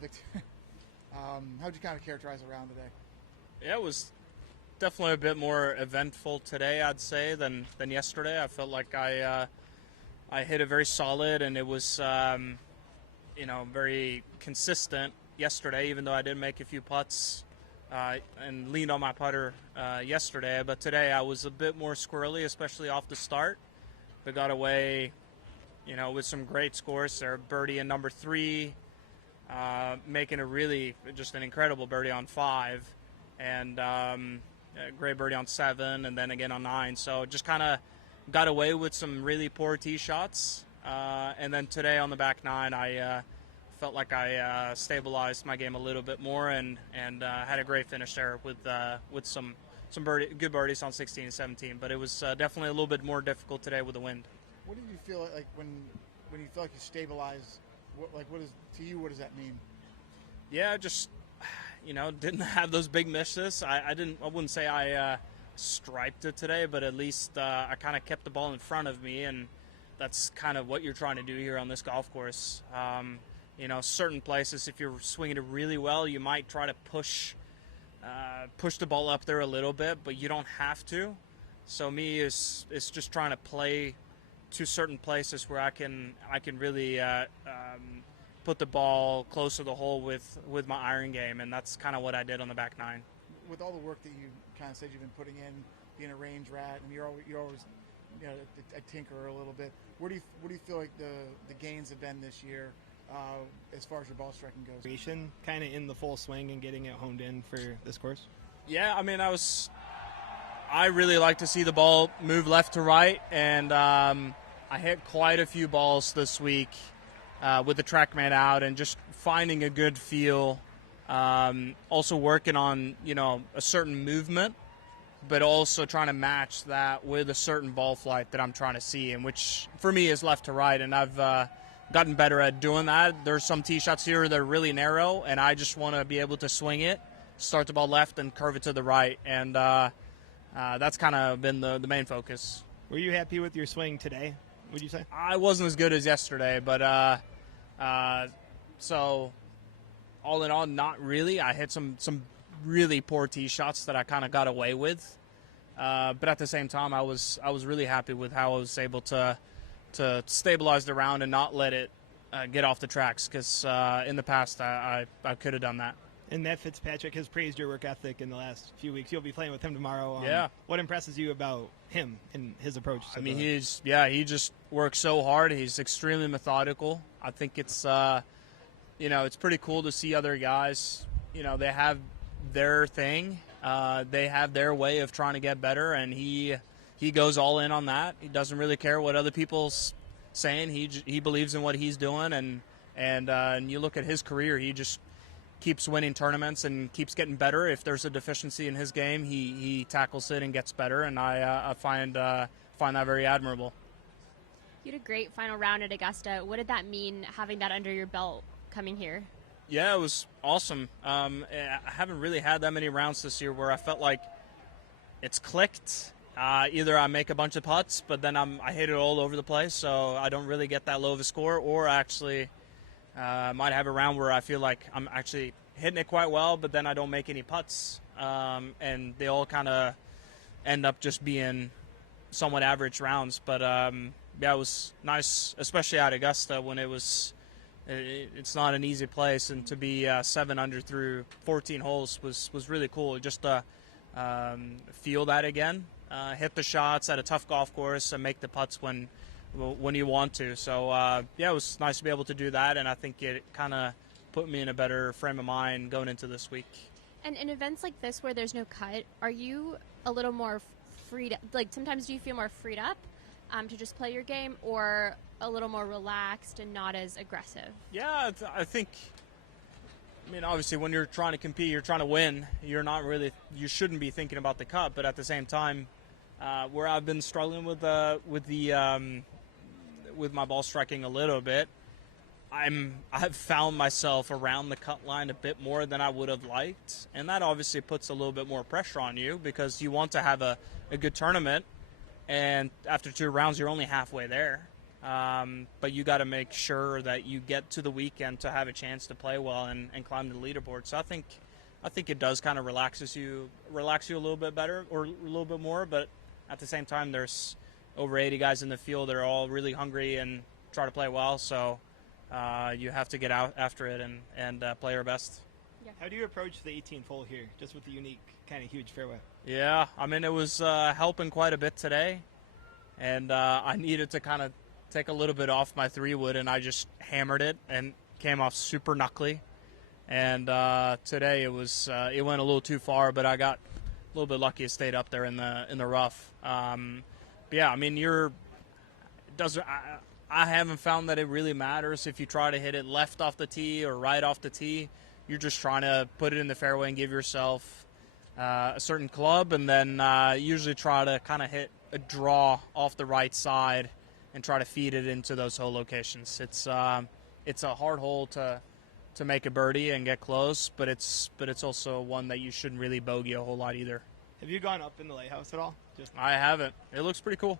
Victor, how would you kind of characterize the round today? Yeah, it was definitely a bit more eventful today, I'd say, than yesterday. I felt like I hit it very solid, and it was very consistent yesterday, even though I did make a few putts and leaned on my putter yesterday. But today I was a bit more squirrely, especially off the start. But got away, with some great scores there. Birdie in number 3, making a really just an incredible birdie on 5, and a great birdie on 7, and then again on 9. So just kind of got away with some really poor tee shots. And then today on the back 9, I felt like I stabilized my game a little bit more and had a great finish there with some good birdies on 16 and 17. But it was definitely a little bit more difficult today with the wind. What did you feel like when you feel like you stabilized? What does that mean? Yeah, just didn't have those big misses. I wouldn't say I striped it today, but at least I kind of kept the ball in front of me, and that's kind of what you're trying to do here on this golf course. Certain places, if you're swinging it really well, you might try to push the ball up there a little bit, but you don't have to. So me, it's just trying to play to certain places where I can really put the ball close to the hole with my iron game, and that's kind of what I did on the back 9. With all the work that you kind of said you've been putting in, being a range rat, and you're always a tinkerer a little bit. What do you feel like the gains have been this year as far as your ball striking goes? Kind of in the full swing and getting it honed in for this course. Yeah, I really like to see the ball move left to right, and I hit quite a few balls this week with the TrackMan out and just finding a good feel. Also working on a certain movement, but also trying to match that with a certain ball flight that I'm trying to see, and which for me is left to right, and I've gotten better at doing that. There's some tee shots here that are really narrow, and I just want to be able to swing it, start the ball left, and curve it to the right, and that's kind of been the main focus. Were you happy with your swing today, would you say? I wasn't as good as yesterday, but so all in all, not really. I hit some really poor tee shots that I kind of got away with, but at the same time, I was really happy with how I was able to stabilize the round and not let it get off the tracks, because in the past I could have done that. And Matt Fitzpatrick has praised your work ethic in the last few weeks. You'll be playing with him tomorrow. Yeah. What impresses you about him and his approach? He just works so hard. He's extremely methodical. I think it's it's pretty cool to see other guys. They have their thing. They have their way of trying to get better, and he goes all in on that. He doesn't really care what other people's saying. He believes in what he's doing, and you look at his career, he just keeps winning tournaments and keeps getting better. If there's a deficiency in his game, he tackles it and gets better, and I find that very admirable. You had a great final round at Augusta. What did that mean, having that under your belt coming here? Yeah, it was awesome. I haven't really had that many rounds this year where I felt like it's clicked. Either I make a bunch of putts, but then I hit it all over the place, so I don't really get that low of a score, or actually might have a round where I feel like I'm actually hitting it quite well, but then I don't make any putts, and they all kind of end up just being somewhat average rounds. But it was nice, especially at Augusta, when it's not an easy place, and to be 7 under through 14 holes was really cool. Just to feel that again, hit the shots at a tough golf course, and make the putts when you want to. So it was nice to be able to do that, and I think it kind of put me in a better frame of mind going into this week. And in events like this where there's no cut, are you a little more freed? Like, sometimes do you feel more freed up to just play your game, or a little more relaxed and not as aggressive? Yeah, I think. Obviously, when you're trying to compete, you're trying to win. You shouldn't be thinking about the cut. But at the same time, where I've been struggling with my ball striking a little bit, I've found myself around the cut line a bit more than I would have liked, and that obviously puts a little bit more pressure on you, because you want to have a good tournament, and after 2 rounds, you're only halfway there. but you got to make sure that you get to the weekend to have a chance to play well and climb the leaderboard. So I think it does kind of relax you a little bit better or a little bit more. But at the same time, there's over 80 guys in the field that are all really hungry and try to play well. So you have to get out after it and play your best. Yeah. How do you approach the 18th hole here, just with the unique kind of huge fairway? Yeah, I mean, it was helping quite a bit today, and I needed to kind of take a little bit off my 3-wood, and I just hammered it and came off super knuckly. And today it went a little too far, but I got a little bit lucky. It stayed up there in the rough. But yeah, I mean, I haven't found that it really matters if you try to hit it left off the tee or right off the tee. You're just trying to put it in the fairway and give yourself a certain club, and then usually try to kind of hit a draw off the right side and try to feed it into those hole locations. It's a hard hole to make a birdie and get close, but it's also one that you shouldn't really bogey a whole lot either. Have you gone up in the lighthouse at all? I haven't. It looks pretty cool.